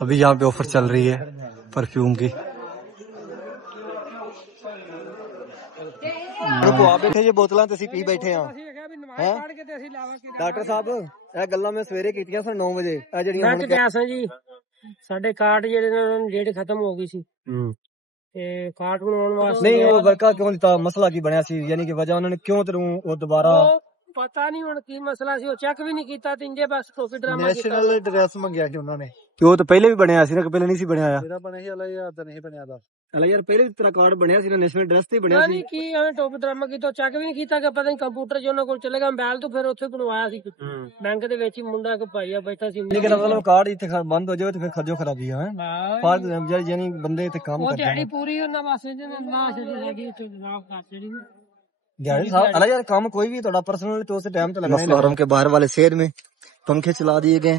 ابھی یہاں پہ آفر چل رہی ہے پرفیوم کی. بیٹھے یہ بوتلاں تے پی بیٹھے ہاں ڈاکٹر صاحب یہ گلاں میں سویرے کیتیاں سن 9 بجے جڑیاں ہن جی ساڈے کارڈ جڑے ختم ہو گئی سی تے کارڈ بناਉਣ واسطے نہیں وہ ورکا کیوں دیتا مسئلہ کی بنیا سی یعنی کہ وجہ انہوں نے کیوں تروں وہ دوبارہ پتہ نہیں ہن کی مسئلہ سی وہ چیک بھی نہیں کیتا تے انجے بس ٹوپی ڈرامہ نیشنل ڈریس منگیا جی انہوں نے کہ وہ تو پہلے بھی بنیا سی نا کہ پہلے نہیں سی بنیا میرا بنیا ہی اللہ یاد نہیں بنیا دا اللہ یار پہلے بھی تیرا کارڈ بنیا سی نا نیشنل ڈریس تے بنیا سی نہیں کی ہمیں ٹوپی ڈرامہ کیتا چیک بھی نہیں کیتا کہ پتہ نہیں کمپیوٹر جو انہاں کول چلے گا موبائل تو پھر اوتھے بنوایا سی بینک دے وچ منڈا کو بھائیا بیٹھا سی لیکن مطلب کارڈ ایتھے بند ہو جائے تو پھر خرجو خرابی ہے فارغ یعنی بندے تے کام وہ کرتے دیہڑی ہیں پوری انہاں واسطے نہ لگی تے جناب کا چڑی دیہڑی صاحب اللہ یار کام کوئی بھی تھوڑا پرسنل تو اسے ٹائم تو لگنا ہی لگنا. حرم کے باہر والے شہر میں پنکھے چلا دیے گئے.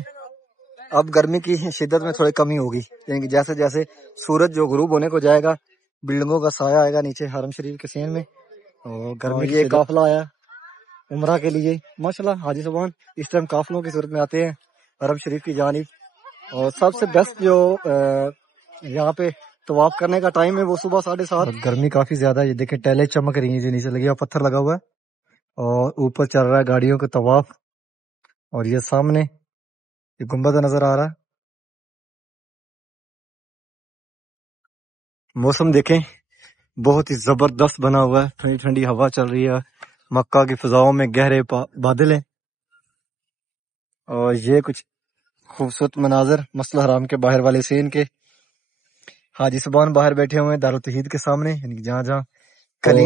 اب گرمی کی شدت میں تھوڑی کمی ہوگی یعنی جیسے جیسے سورج جو غروب ہونے کو جائے گا بلڈنگوں کا سایہ آئے گا نیچے حرم شریف کے سین میں اور گرمی کی قافلہ آیا عمرہ کے لیے ماشاءاللہ حاجی صاحبان اس ٹائم قافلوں کی صورت میں آتے ہیں حرم شریف کی جانب. اور سب سے بیسٹ جو یہاں پہ طواف کرنے کا ٹائم ہے وہ صبح 7:30. گرمی کافی زیادہ ہے یہ دیکھیں ٹیلیں چمک رہی ہیں جو نیچے لگی ہے پتھر لگا ہوا ہے اور اوپر چل رہا ہے گاڑیوں کا طواف. اور یہ سامنے یہ گنبد نظر آ رہا ہے. موسم دیکھیں بہت ہی زبردست بنا ہوا ہے ٹھنڈی ٹھنڈی ہوا چل رہی ہے مکہ کی فضاؤں میں گہرے بادل ہیں اور یہ کچھ خوبصورت مناظر مسجد حرام کے باہر والے سین کے. حاجی صاحبان باہر بیٹھے ہوئے ہیں دارالتوحید کے سامنے یعنی جہاں جہاں کلی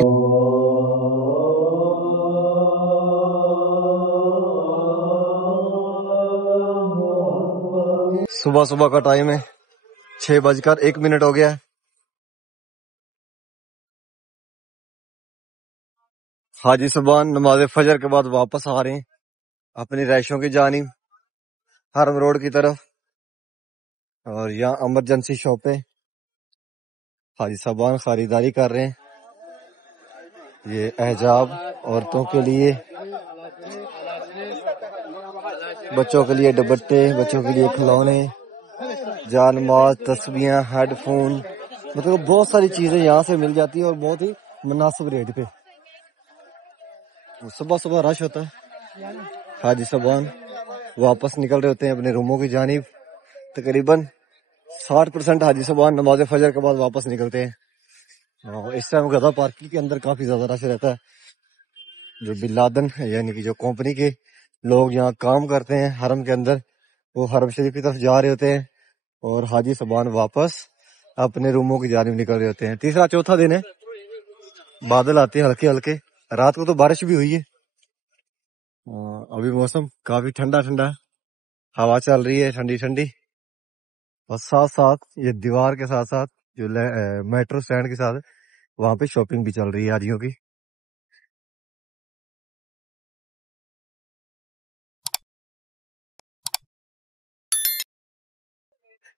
صبح صبح کا ٹائم ہے 6:01 ہو گیا ہے. حاجی صاحبان نماز فجر کے بعد واپس آ رہے ہیں اپنی رہائشوں کی جانب حرم روڈ کی طرف. اور یہاں ایمرجنسی شاپ ہے حاجی صاحبان خریداری کر رہے ہیں. یہ احجاب عورتوں کے لیے بچوں کے لیے دوپٹے بچوں کے لیے کھلونے جان ماز تسبیحاں ہیڈ فون مطلب بہت ساری چیزیں یہاں سے مل جاتی ہیں اور بہت ہی مناسب ریٹ پہ. صبح صبح رش ہوتا ہے حاجی صاحبان واپس نکل رہے ہوتے ہیں اپنے روموں کی جانب. تقریباً 60% حاجی صاحبان نماز فجر کے بعد واپس نکلتے ہیں. اس ٹائم غزہ پارکنگ کے اندر کافی زیادہ رش رہتا ہے. جو بن لادن یعنی کہ جو کمپنی کے لوگ یہاں کام کرتے ہیں حرم کے اندر وہ حرم شریف کی طرف جا رہے ہوتے ہیں اور حاجی صاحبان واپس اپنے روموں کی جانب نکل رہے ہوتے ہیں. تیسرا چوتھا دن ہے بادل آتے ہیں ہلکے ہلکے. رات کو تو بارش بھی ہوئی ہے. ابھی موسم کافی ٹھنڈا ٹھنڈا ہے ہوا چل رہی ہے ٹھنڈی ٹھنڈی. اور ساتھ ساتھ یہ دیوار کے ساتھ ساتھ جو میٹرو سٹینڈ کے ساتھ وہاں پہ شاپنگ بھی چل رہی ہے حاجیوں کی.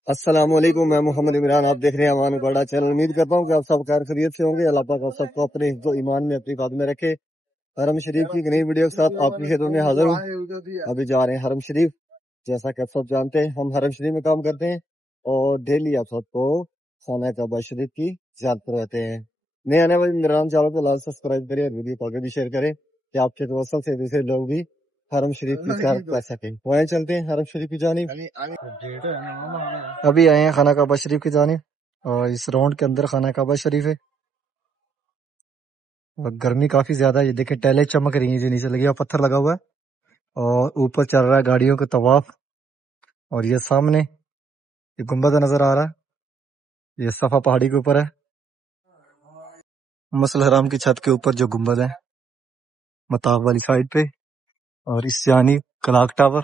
السلام علیکم میں محمد عمران آپ دیکھ رہے ہیں امان گوڑا چینل. امید کرتا ہوں کہ آپ سب خیر خیریت سے ہوں گے. اللہ پاک آپ سب کو اپنے حفظ و ایمان میں اپنی بات میں رکھے. حرم شریف کی ایک نئی ویڈیو کے ساتھ آپ کی خدمت میں حاضر ہوں. ابھی جا رہے ہیں حرم شریف. جیسا کہ آپ سب جانتے ہیں ہم حرم شریف میں کام کرتے ہیں اور ڈیلی آپ سب کو خانہ کعبہ شریف کی زیارت کرواتے ہیں. نئے آنے والے عمران چینل کو لازمی سبسکرائب کریں اور ویڈیو کو آگے بھی شیئر کریں کہ آپ کے توسل سے دوسرے لوگ بھی حرم شریف کی زیارت کر سکیں. وہیں چلتے ہیں حرم شریف کی جانب. ابھی آئے ہیں خانہ کعبہ شریف کی جانب اور اس راؤنڈ کے اندر خانہ کعبہ شریف ہے. اور گرمی کافی زیادہ ہے یہ دیکھیں ٹیلیں چمک رہی ہیں جو نیچے لگی ہے پتھر لگا ہوا ہے اور اوپر چل رہا ہے گاڑیوں کا طواف. اور یہ سامنے یہ گنبد نظر آ رہا ہے یہ صفا پہاڑی کے اوپر ہے. مسجد حرام کی چھت کے اوپر جو گنبد ہے مطاف والی سائڈ پہ اور اس سے آنی کلاک ٹاور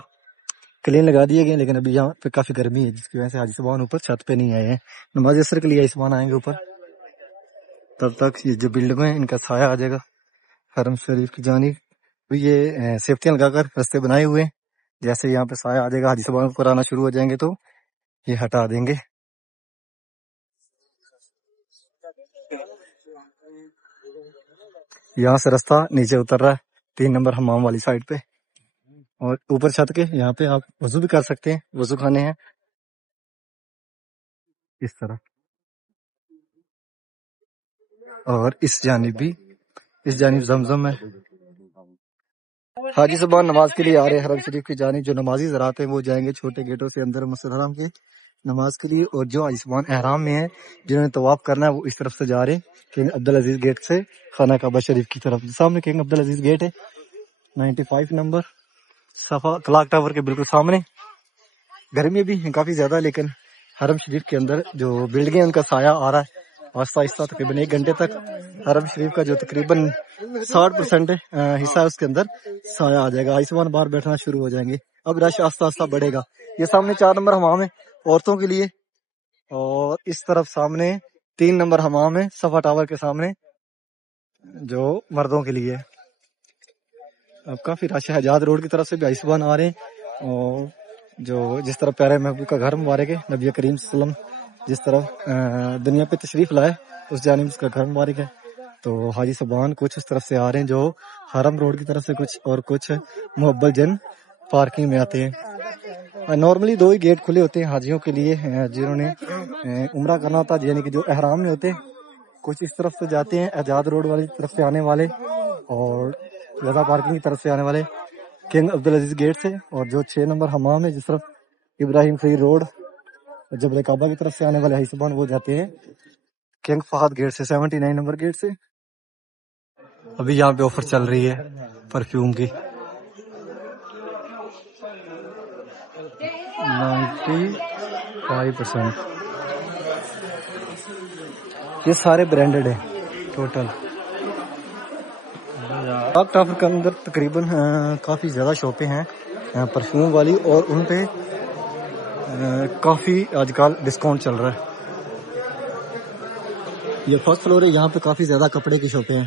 کلین لگا دیے گئے لیکن ابھی یہاں پہ کافی گرمی ہے جس کی وجہ سے حاجی صاحبان اوپر چھت پہ نہیں آئے ہیں. نماز عصر کے لیے عثمان آئیں گے اوپر تب تک یہ جو بلڈنگ ہے ان کا سایہ آ جائے گا حرم شریف کی جانب. یہ سیفتیاں لگا کر رستے بنائے ہوئے ہیں جیسے یہاں پہ سایہ آ جائے گا حاجی صاحبان اوپر آنا شروع ہو جائیں گے تو یہ ہٹا دیں گے. یہاں سے رستہ نیچے اتر رہا ہے 3 نمبر حمام والی سائڈ پہ اور اوپر چھت کے یہاں پہ آپ وضو بھی کر سکتے ہیں. وضو خانے ہیں اس طرح، اور اس جانب بھی، اس جانب زمزم ہے. حاجی صاحبان نماز کے لیے آ رہے ہیں حرم شریف کی جانب. جو نمازی حضرات ہیں وہ جائیں گے چھوٹے گیٹوں سے اندر مسجد حرام کے نماز کے لیے، اور جو حاجی صاحبان احرام میں ہیں جنہوں نے طواف کرنا ہے وہ اس طرف سے جا رہے ہیں کنگ عبدالعزیز گیٹ سے خانہ کعبہ شریف کی طرف. سامنے کنگ عبدالعزیز گیٹ ہے 95 نمبر، صفا کلاک ٹاور کے بالکل سامنے. گرمی بھی کافی زیادہ، لیکن حرم شریف کے اندر جو بلڈنگیں ان کا سایہ آ رہا ہے آہستہ آہستہ. تقریباً 1 گھنٹے تک حرم شریف کا جو تقریباً 60% حصہ ہے اس کے اندر سایہ آ جائے گا. آئسمان باہر بیٹھنا شروع ہو جائیں گے. اب رش آہستہ آہستہ بڑھے گا. یہ سامنے 4 نمبر حمام ہے عورتوں کے لیے، اور اس طرف سامنے 3 نمبر حمام ہے صفا ٹاور کے سامنے جو مردوں کے لیے. اب کافی رش ہے. حجاز روڈ کی طرف سے بھی آئسمان آ رہے ہیں، اور جو جس طرح پیارے محبوب کا گھر مبارک ہے، نبی کریم صلی اللہ علیہ وسلم جس طرح دنیا پہ تشریف لائے اس جانب اس کا گھر مبارک ہے. تو حاجی صاحبان کچھ اس طرف سے آ رہے ہیں جو حرم روڈ کی طرف سے کچھ، اور کچھ محبت جن پارکنگ میں آتے ہیں. نارملی 2 ہی گیٹ کھلے ہوتے ہیں حاجیوں کے لیے جنہوں نے عمرہ کرنا ہوتا ہے، یعنی کہ جو احرام میں ہوتے ہیں. کچھ اس طرف سے جاتے ہیں اعجاز روڈ والی طرف سے آنے والے، اور زیادہ پارکنگ کی طرف سے آنے والے کنگ عبدالعزیز گیٹ سے. اور جو 6 نمبر حمام ہے جس طرف ابراہیم فری روڈ جبل کعبہ کی طرف سے آنے والے حاجی صاحبان وہ جاتے ہیں کنگ فہد گیٹ سے 79 نمبر گیٹ سے. ابھی یہاں پہ آفر چل رہی ہے پرفیوم کی 95%. یہ سارے برانڈڈ ہیں ٹوٹل. کلاک ٹاور کے اندر تقریباً کافی زیادہ شاپیں ہیں پرفیوم والی، اور ان پہ کافی آج کل ڈسکاؤنٹ چل رہا ہے. یہ فرسٹ فلور ہے، یہاں پہ کافی زیادہ کپڑے کی شاپیں ہیں.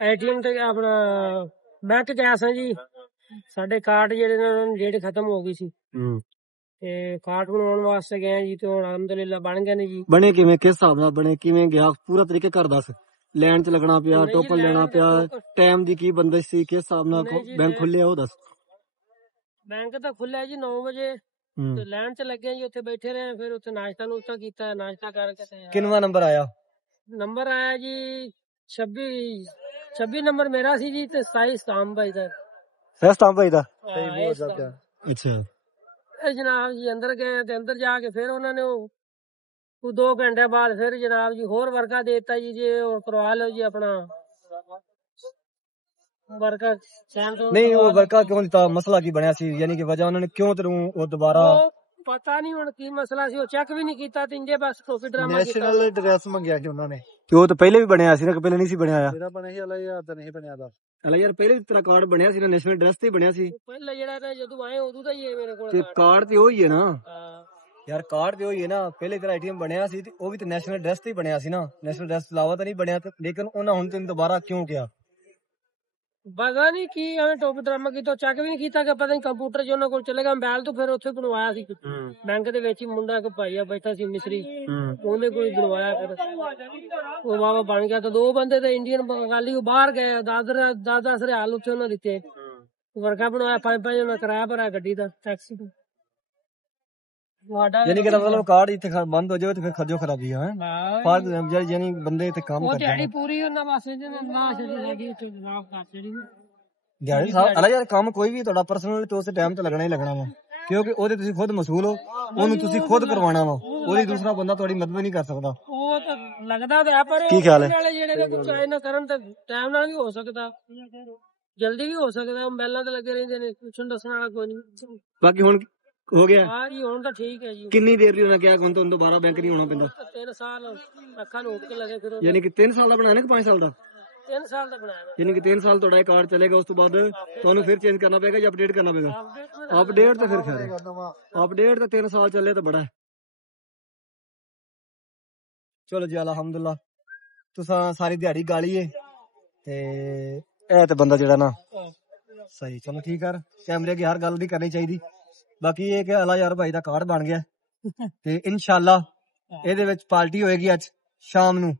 ATM ਤੇ ਆਪਣਾ ਬੈਂਕ ਗਿਆ ਸਾਂ ਜੀ। ਸਾਡੇ ਕਾਰਡ ਜਿਹੜੇ ਨੇ ਉਹਨਾਂ ਦੀ ਡੇਟ ਖਤਮ ਹੋ ਗਈ ਸੀ ਤੇ ਕਾਰਡ ਬਣਾਉਣ ਵਾਸਤੇ ਗਏ ਜੀ ਤੇ ਹੁਣ ਅਲਹਮਦੁਲਿਲਾ ਬਣ ਗਏ ਨੇ ਜੀ। ਬਣੇ ਕਿਵੇਂ, ਕਿਸ ਹਿਸਾਬ ਨਾਲ ਬਣੇ, ਕਿਵੇਂ ਗਿਆ, ਪੂਰਾ ਤਰੀਕੇ ਕਰ ਦੱਸ। ਲੈਣ ਚ ਲੱਗਣਾ ਪਿਆ, ਟੋਕਨ ਲੈਣਾ ਪਿਆ, ਟਾਈਮ ਦੀ ਕੀ ਬੰਦਸ਼ ਸੀ, ਕਿਸ ਹਿਸਾਬ ਨਾਲ ਬੈਂਕ ਖੁੱਲਿਆ ਉਹ ਦੱਸ। ਬੈਂਕ ਤਾਂ ਖੁੱਲਿਆ ਜੀ 9 ਵਜੇ ਤੇ ਲੈਣ ਚ ਲੱਗੇ ਜੀ, ਉੱਥੇ ਬੈਠੇ ਰਹੇ, ਫਿਰ ਉੱਥੇ ਨਾਸ਼ਤਾ ਨੂਸ਼ਤਾ ਕੀਤਾ, ਨਾਸ਼ਤਾ ਕਰਕੇ ਤੇ ਕਿੰਨਵਾਂ ਨੰਬਰ ਆਇਆ? ਨੰਬਰ ਆਇਆ ਜੀ 26 ਨੰਬਰ ਮੇਰਾ ਸੀ ਜੀ ਤੇ 27 ਸਤਾਮ ਭਾਈ ਦਾ। ਸਤਾਮ ਭਾਈ ਦਾ? ਅੱਛਾ ਜਨਾਬ ਜੀ ਅੰਦਰ ਗਏ ਤੇ ਅੰਦਰ ਜਾ ਕੇ ਫਿਰ ਉਹਨਾਂ ਨੇ ਉਹ 2 ਘੰਟੇ ਬਾਅਦ ਫਿਰ ਜਨਾਬ ਜੀ ਹੋਰ ਵਰਕਾ ਦੇ ਦਿੱਤਾ ਜੀ, ਜੇ ਉਹ ਕਰਵਾ ਲਓ ਜੀ ਆਪਣਾ ਵਰਕਾ। ਨਹੀਂ ਉਹ ਵਰਕਾ ਕਿਉਂ ਦਿੱਤਾ, ਮਸਲਾ ਕੀ ਬਣਿਆ ਸੀ, ਯਾਨੀ ਕਿ ਵਜ੍ਹਾ ਉਹਨਾਂ ਨੇ ਕਿਉਂ ਤੈਨੂੰ ਉਹ ਦੁਬਾਰਾ? ਪਤਾ ਨਹੀਂ ਹੁਣ ਕੀ ਮਸਲਾ ਸੀ, ਉਹ ਚੈੱਕ ਵੀ ਨਹੀਂ ਕੀਤਾ ਤੇ ਇੰਜੇ ਬਸ ਟੋਪੀ ਡਰਾਮਾ ਨੈਸ਼ਨਲ ਐਡਰੈਸ ਮੰਗਿਆ ਸੀ ਉਹਨਾਂ ਨੇ। ਤੇ ਉਹ ਤਾਂ ਪਹਿਲੇ ਵੀ ਬਣਿਆ ਸੀ ਨਾ, ਕਿ ਪਹਿਲੇ ਨਹੀਂ ਸੀ ਬਣਿਆ ਆ? ਮੇਰਾ ਬਣਿਆ ਸੀ ਹਲਾ ਯਾਦ ਨਹੀਂ ਬਣਿਆ ਦਾ। ਹਲਾ ਯਾਰ ਪਹਿਲੇ ਵੀ ਤੇਰਾ ਕਾਰਡ ਬਣਿਆ ਸੀ ਨਾ, ਨੈਸ਼ਨਲ ਐਡਰੈਸ ਤੇ ਬਣਿਆ ਸੀ ਪਹਿਲੇ ਜਿਹੜਾ ਤਾਂ ਜਦੋਂ ਆਏ ਉਦੋਂ ਦਾ ਹੀ ਹੈ ਮੇਰੇ ਕੋਲ ਤੇ ਕਾਰਡ ਤੇ ਉਹੀ ਹੈ ਨਾ ਯਾਰ, ਕਾਰਡ ਤੇ ਉਹੀ ਹੈ ਨਾ। ਪਹਿਲੇ ਤੇਰਾ ATM ਬਣਿਆ ਸੀ ਤੇ ਉਹ ਵੀ ਤੇ ਨੈਸ਼ਨਲ ਐਡਰੈਸ ਤੇ ਹੀ ਬਣਿਆ ਸੀ ਨਾ, ਨੈਸ਼ਨਲ ਐਡਰੈਸ ਤੋਂ ਇਲਾਵਾ ਤਾਂ ਨਹੀਂ ਬਣਿਆ। ਲੇਕਿਨ ਉਹਨਾਂ ਹੁਣ ਤੈਨੂੰ ਦੁਬਾਰਾ ਕਿਉਂ ਕਿਹਾ? ਪਤਾ ਨਹੀਂ ਕੀ ਐਵੇਂ ਟੋਪ ਡਰਾਮਾ ਕੀਤਾ, ਚੈੱਕ ਵੀ ਨਹੀਂ ਕੀਤਾ ਕਿ ਪਤਾ ਨਹੀਂ ਕੰਪਿਊਟਰ 'ਚ ਉਹਨਾਂ ਕੋਲ ਚਲੇਗਾ ਮੋਬਾਈਲ ਤੋਂ, ਫਿਰ ਉੱਥੇ ਬਣਵਾਇਆ ਸੀ ਬੈਂਕ ਦੇ ਵਿੱਚ ਹੀ। ਮੁੰਡਾ ਇੱਕ ਭਾਈ ਆ ਬੈਠਾ ਸੀ ਮਿਸਰੀ, ਉਹਨੇ ਕੋਈ ਬਣਵਾਇਆ, ਫਿਰ ਉਹ ਵਾਵਾ ਬਣ ਗਿਆ। ਤਾਂ 2 ਬੰਦੇ ਤਾਂ ਇੰਡੀਅਨ ਬੰਗਾਲੀ ਉਹ ਬਾਹਰ ਗਏ, 10 ਰਿਆਲ ਉੱਥੇ ਉਹਨਾਂ ਦਿੱਤੇ, ਵਰਕਾ ਬਣਵਾਇਆ, 5 ਉਹਨਾਂ ਕਿਰਾਇਆ ਭਰਿਆ ਗੱਡੀ ਦਾ, ਟੈਕਸੀ ਦਾ। ਯਾਨੀ ਕਿ ਮਤਲਬ ਕਾਰਡ ਇੱਥੇ ਬੰਦ ਹੋ ਜਾਵੇ ਤੇ ਫਿਰ ਖੱਜੋ ਖਰਾਬੀ ਹੈ ਫਾਲਤੂ ਯਾਨੀ ਬੰਦੇ ਇੱਥੇ ਕੰਮ ਕਰਦੇ ਦਿਹਾੜੀ ਪੂਰੀ ਉਹਨਾਂ ਵਾਸਤੇ ਨਾ ਹੈਗੀ ਇੱਥੇ ਜਨਾਬ ਕਰ ਜਿਹੜੀ ਦਿਹਾੜੀ ਸਾਹਿਬ। ਅਲਾ ਯਾਰ ਕੰਮ ਕੋਈ ਵੀ ਤੁਹਾਡਾ ਪਰਸਨਲ ਤੇ ਉਸੇ ਟਾਈਮ ਤੇ ਲੱਗਣਾ ਹੀ ਲੱਗਣਾ ਵਾ, ਕਿਉਂਕਿ ਉਹਦੇ ਤੁਸੀਂ ਖੁਦ ਮਸੂਲ ਹੋ, ਉਹਨੂੰ ਤੁਸੀਂ ਖੁਦ ਕਰਵਾਉਣਾ ਵਾ, ਉਹਦੀ ਦੂਸਰਾ ਬੰਦਾ ਤੁਹਾਡੀ ਮਦਦ ਨਹੀਂ ਕਰ ਸਕਦਾ। ਉਹ ਤਾਂ ਲੱਗਦਾ ਤਾਂ ਪਰ ਕੀ ਖਿਆਲ ਹੈ ਜਿਹੜੇ ਨੇ ਕੁਝ ਚਾਹੇ ਨਾ ਕਰਨ ਤਾਂ ਟਾਈਮ ਨਾਲ ਵੀ ਹੋ ਸਕਦਾ, ਜਲਦੀ ਵੀ ਹੋ ਸਕਦਾ। ਮਹਿਲਾਂ ਤੇ ਲੱਗੇ ਰਹਿੰਦੇ ਨੇ, ਕੁਛ ਦੱਸਣ ਵਾਲਾ ਕੋਈ ਨਹੀਂ। ਬਾਕੀ ਹੁਣ ਹੋ ਗਿਆ? ਹਾਂ ਜੀ ਹੁਣ ਤਾਂ ਠੀਕ ਹੈ ਜੀ। ਕਿੰਨੀ ਦੇਰ ਲਈ ਉਹਨਾਂ ਕਿਹਾ ਹੁਣ ਤੁਹਾਨੂੰ ਦੁਬਾਰਾ ਬੈਂਕ ਨਹੀਂ ਆਉਣਾ ਪੈਂਦਾ? 3 ਸਾਲ ਅੱਖਾਂ ਨੂੰ ਉੱਠ ਕੇ ਲੱਗੇ ਫਿਰ। ਯਾਨੀ ਕਿ 3 ਸਾਲ ਦਾ ਬਣਾਇਆ ਕਿ 5 ਸਾਲ ਦਾ? 3 ਸਾਲ ਦਾ ਬਣਾਇਆ। ਯਾਨੀ ਕਿ 3 ਸਾਲ ਤੁਹਾਡਾ ਇਹ ਕਾਰਡ ਚੱਲੇਗਾ, ਉਸ ਤੋਂ ਬਾਅਦ ਤੁਹਾਨੂੰ ਫਿਰ ਚੇਂਜ ਕਰਨਾ ਪਏਗਾ ਜਾਂ ਅਪਡੇਟ ਕਰਨਾ ਪਏਗਾ? ਅਪਡੇਟ ਤਾਂ ਫਿਰ ਖੈਰ ਅਪਡੇਟ ਤਾਂ 3 ਸਾਲ ਚੱਲੇ ਤਾਂ ਬੜਾ ਹੈ। ਚਲੋ ਜੀ ਅਲਹਮਦੁਲਿਲਾ, ਤੁਸੀਂ ਸਾਰੀ ਦਿਹਾੜੀ ਗਾਲੀ ਏ ਤੇ ਇਹ ਤੇ ਬੰਦਾ ਜਿਹੜਾ ਨਾ ਸਹੀ। ਚਲੋ ਠੀਕ ਕਰ, ਕੈਮਰੇ ਕੀ ਹਰ ਗੱਲ ਨਹੀਂ ਕਰਨੀ ਚਾਹੀਦੀ। ਬਾਕੀ ਇਹ ਕਿ ਅਲਾ ਯਾਰ ਭਾਈ ਦਾ ਕਾਰਡ ਬਣ ਗਿਆ ਤੇ ਇਨਸ਼ਾਅੱਲਾ ਇਹਦੇ ਵਿੱਚ ਪਾਰਟੀ ਹੋਏਗੀ ਅੱਜ ਸ਼ਾਮ ਨੂੰ,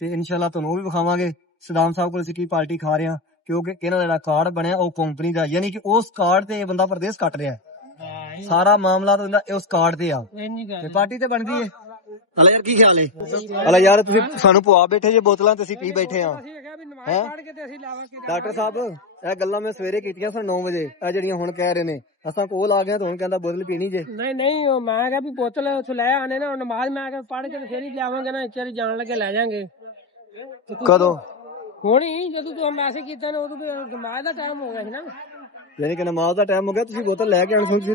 ਤੇ ਇਨਸ਼ਾਅੱਲਾ ਤੁਹਾਨੂੰ ਉਹ ਵੀ ਵਿਖਾਵਾਂਗੇ ਸਦਾਮ ਸਾਹਿਬ ਕੋਲ ਅਸੀਂ ਕੀ ਪਾਰਟੀ ਖਾ ਰਹੇ ਹਾਂ, ਕਿਉਂਕਿ ਇਹਨਾਂ ਦਾ ਜਿਹੜਾ ਕਾਰਡ ਬਣਿਆ ਉਹ ਕੰਪਨੀ ਦਾ, ਯਾਨੀ ਕਿ ਉਸ ਕਾਰਡ ਤੇ ਬੰਦਾ ਪਰਦੇਸ ਕੱਟ ਰਿਹਾ, ਸਾਰਾ ਮਾਮਲਾ ਤਾਂ ਉਸ ਕਾਰਡ ਤੇ ਆ ਤੇ ਪਾਰਟੀ ਤੇ ਬਣਦੀ ਹੈ। ਅਲਾ ਯਾਰ ਕੀ ਖਿਆਲ ਹੈ? ਅਲਾ ਯਾਰ ਤੁਸੀਂ ਸਾਨੂੰ ਪਵਾ ਬੈਠੇ ਜੇ ਬੋਤਲਾਂ ਤੇ ਅਸੀਂ ਪੀ ਬੈਠੇ ਆ। ਡਾਕਟਰ ਸਾਹਿਬ ਇਹ ਗੱਲਾਂ ਮੈਂ ਸਵੇਰੇ ਕੀਤੀਆਂ ਸਨ 9 ਵਜੇ, ਇਹ ਜਿਹੜੀਆਂ ਹੁਣ ਕਹਿ ਰਹੇ ਨੇ ਅਸਾਂ ਕੋਲ ਆ ਗਏ ਤਾਂ ਹੁਣ ਕਹਿੰਦਾ ਬੋਤਲ ਪੀਣੀ ਜੇ। ਨਹੀਂ ਉਹ ਮੈਂ ਕਿਹਾ ਵੀ ਬੋਤਲ ਉੱਥੋਂ ਲੈ ਆਣੇ ਨਾ, ਨਮਾਜ਼ ਮੈਂ ਕਿਹਾ ਪੜ੍ਹ ਕੇ ਫੇਰ ਹੀ ਲਿਆਵਾਂਗੇ ਨਾ, ਇੱਥੇ ਜਾਣ ਲੱਗੇ ਲੈ ਜਾਾਂਗੇ। ਕਦੋਂ? ਹੁਣ ਹੀ ਜਦੋਂ ਤੂੰ ਮੈਸੇਜ ਕੀਤਾ ਨਾ ਉਦੋਂ ਨਮਾਜ਼ ਦਾ ਟਾਈਮ ਹੋ ਗਿਆ ਸੀ ਨਾ, ਯਾਨੀ ਕਿ ਨਮਾਜ਼ ਦਾ ਟਾਈਮ ਹੋ ਗਿਆ, ਤੁਸੀਂ ਬੋਤਲ ਲੈ ਕੇ ਆਣੀ ਸੀ, ਤੁਸੀਂ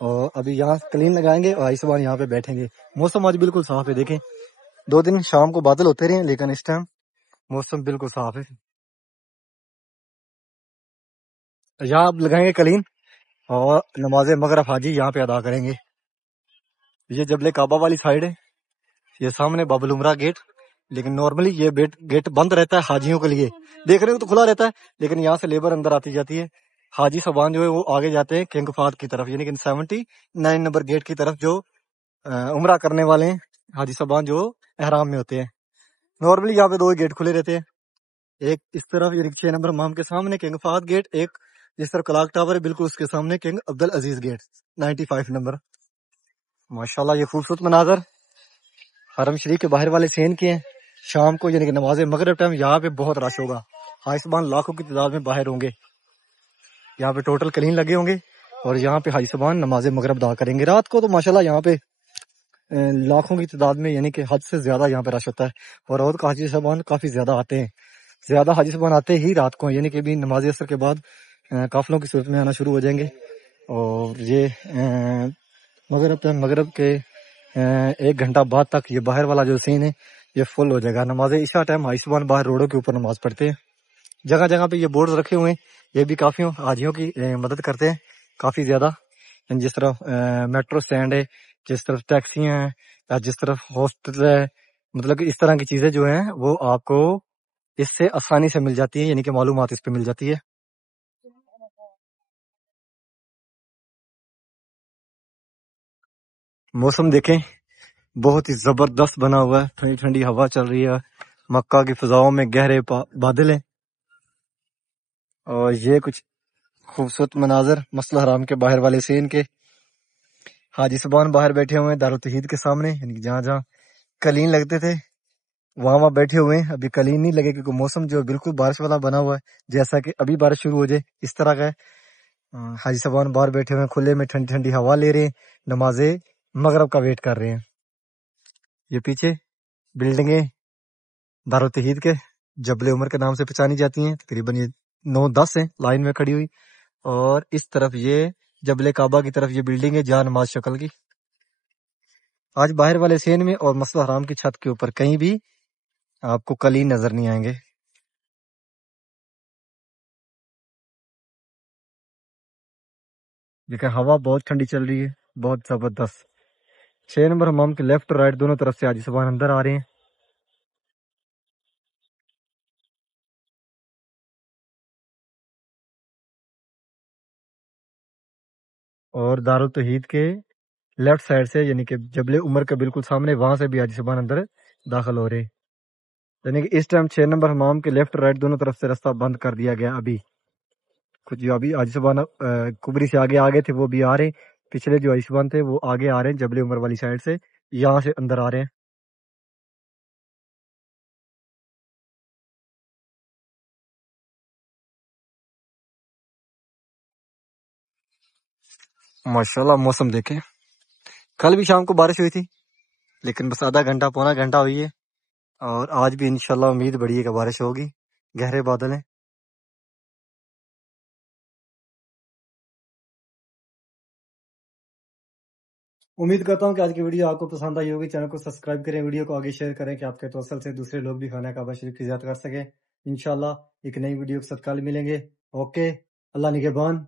اور ابھی یہاں کلین لگائیں گے اور آئسبان یہاں پہ بیٹھیں گے. موسم آج بالکل صاف ہے. دیکھیں 2 دن شام کو بادل ہوتے رہے لیکن اس ٹائم موسم بالکل صاف ہے. یہاں اب لگائیں گے کلین اور نماز مغرب حاجی یہاں پہ ادا کریں گے. یہ جبل کعبہ والی سائڈ ہے. یہ سامنے باب العمرہ گیٹ. لیکن نارملی یہ گیٹ بند رہتا ہے حاجیوں کے لیے. دیکھ رہے ہو تو کھلا رہتا ہے لیکن یہاں سے لیبر اندر آتی جاتی ہے. حاجی صاحبان جو ہے وہ آگے جاتے ہیں کنگ فہد کی طرف یعنی کہ 79 نمبر گیٹ کی طرف جو عمرہ کرنے والے ہیں حاجی صاحبان جو احرام میں ہوتے ہیں. نارملی یہاں پہ 2 گیٹ کھلے رہتے ہیں. ایک اس طرف یعنی 6 نمبر امام کے سامنے کنگ فہد گیٹ. ایک جس طرح کلاک ٹاور ہے بالکل اس کے سامنے کنگ عبدالعزیز گیٹ 95 نمبر. ماشاءاللہ یہ خوبصورت مناظر حرم شریف کے باہر والے سین کے ہیں. شام کو یعنی کہ نماز مغرب ٹائم یہاں پہ بہت رش ہوگا. حاجی صاحبان لاکھوں کی تعداد میں باہر ہوں گے. یہاں پہ ٹوٹل کلین لگے ہوں گے اور یہاں پہ حاجی صاحبان نماز مغرب ادا کریں گے. رات کو تو ماشاءاللہ یہاں پہ لاکھوں کی تعداد میں یعنی کہ حد سے زیادہ یہاں پہ رش ہوتا ہے. اور رات کو حاجی صاحبان کافی زیادہ آتے ہیں. زیادہ حاجی صاحبان آتے ہی رات کو یعنی کہ بھی نماز عصر کے بعد قافلوں کی صورت میں آنا شروع ہو جائیں گے. اور یہ مغرب کے 1 گھنٹہ بعد تک یہ باہر والا جو سین ہے یہ فل ہو جائے گا. نماز عشاء ٹائم حاجی صاحبان باہر روڈوں کے اوپر نماز پڑھتے ہیں. جگہ جگہ پہ یہ بورڈز رکھے ہوئے ہیں. یہ بھی کافی حاجیوں کی مدد کرتے ہیں کافی زیادہ. جس طرح میٹرو سٹینڈ ہے, جس طرف ٹیکسیاں ہیں, یا جس طرف ہاسپٹل ہے, مطلب کہ اس طرح کی چیزیں جو ہیں وہ آپ کو اس سے آسانی سے مل جاتی ہے یعنی کہ معلومات اس پہ مل جاتی ہے. موسم دیکھیں بہت ہی زبردست بنا ہوا ہے. ٹھنڈی ٹھنڈی ہوا چل رہی ہے. مکہ کی فضاؤں میں گہرے بادل ہیں. اور یہ کچھ خوبصورت مناظر مسجد حرام کے باہر والے سین کے. حاجی صاحبان باہر بیٹھے ہوئے ہیں دارالتوحید کے سامنے یعنی کہ جہاں جہاں کلین لگتے تھے وہاں بیٹھے ہوئے ہیں. ابھی کلین نہیں لگے کیونکہ موسم جو بالکل بارش والا بنا ہوا ہے جیسا کہ ابھی بارش شروع ہو جائے اس طرح کا ہے. حاجی صاحبان باہر بیٹھے ہوئے ہیں کھلے میں, ٹھنڈی ٹھنڈی ہوا لے رہے ہیں, نماز مغرب کا ویٹ کر رہے ہیں. یہ پیچھے بلڈنگیں دارالتوحید کے جبل عمر کے نام سے پہچانی جاتی ہیں. تقریباً یہ 9-10 ہیں لائن میں کھڑی ہوئی. اور اس طرف یہ جبل کعبہ کی طرف یہ بلڈنگ ہے جہاں نماز شکل کی. آج باہر والے سین میں اور مسجد حرام کی چھت کے اوپر کہیں بھی آپ کو کلین نظر نہیں آئیں گے. دیکھیں ہوا بہت ٹھنڈی چل رہی ہے, بہت زبردست. 6 نمبر حمام کے لیفٹ اور رائٹ دونوں طرف سے حاجی صاحبان اندر آ رہے ہیں. اور دارالتوحید کے لیفٹ سائڈ سے یعنی کہ جبل عمر کے بالکل سامنے وہاں سے بھی حاجی صاحبان اندر داخل ہو رہے ہیں. یعنی کہ اس ٹائم 6 نمبر حمام کے لیفٹ رائٹ دونوں طرف سے راستہ بند کر دیا گیا. ابھی کچھ جو ابھی حاجی صاحبان کبری سے آگے تھے وہ بھی آ رہے ہیں. پچھلے جو حاجی صاحبان تھے وہ آگے آ رہے ہیں جبل عمر والی سائڈ سے, یہاں سے اندر آ رہے ہیں. ماشاءاللہ موسم دیکھیں, کل بھی شام کو بارش ہوئی تھی لیکن بس آدھا گھنٹہ پونا گھنٹہ ہوئی ہے. اور آج بھی انشاءاللہ امید بڑی ہے کہ بارش ہوگی. گہرے بادل ہیں. امید کرتا ہوں کہ آج کی ویڈیو آپ کو پسند آئی ہوگی. چینل کو سبسکرائب کریں, ویڈیو کو آگے شیئر کریں کہ آپ کے توسل سے دوسرے لوگ بھی خانہ کعبہ شریف کی زیارت کر سکیں. انشاءاللہ ایک نئی ویڈیو کے ساتھ کل ملیں گے. اوکے, اللہ نگہبان.